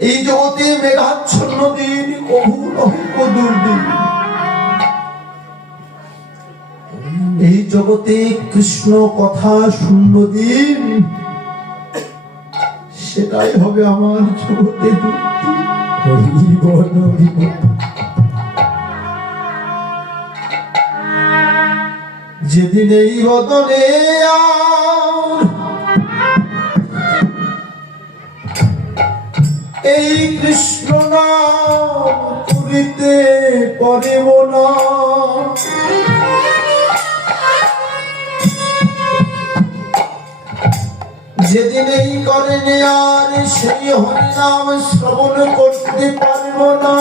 এই জগতে মেঘাচ্ছন্ন দিন কহু নহিব দুর্দিন এই জগতে কৃষ্ণ কথা শূন্য দিন। সেটাই হবে আমার জগতে। যেদিন এই বদলে আর এই কৃষ্ণ নাম করিতে পারিব না। যেদিন এই করেন আর সেই হরিনাম শ্রবণ করতে পারব না।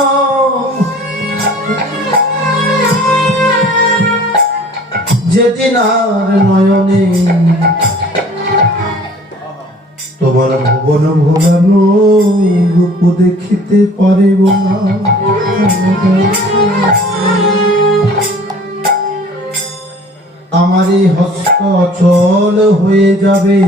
যেদিন আর নয়নে তোমার ভুবন ভোলানো রূপ দেখিতে পারিব না আমার এই হস্ত অচল হয়ে যাবে।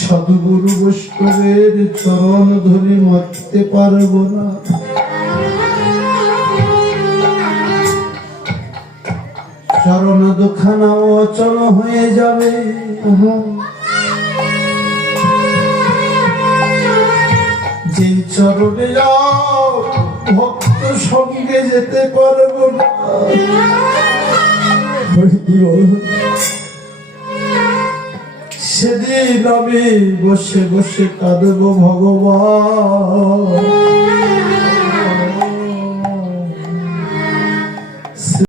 সদগুরু বৈষ্ণবের চরণ ধরে মারতে পারব না। চরণ দুখানা অচল হয়ে যাবে। যে চরণে ভক্ত সঙ্গে যেতে পারব না। সেদিন আমি বসে বসে কাঁদব ভগবান।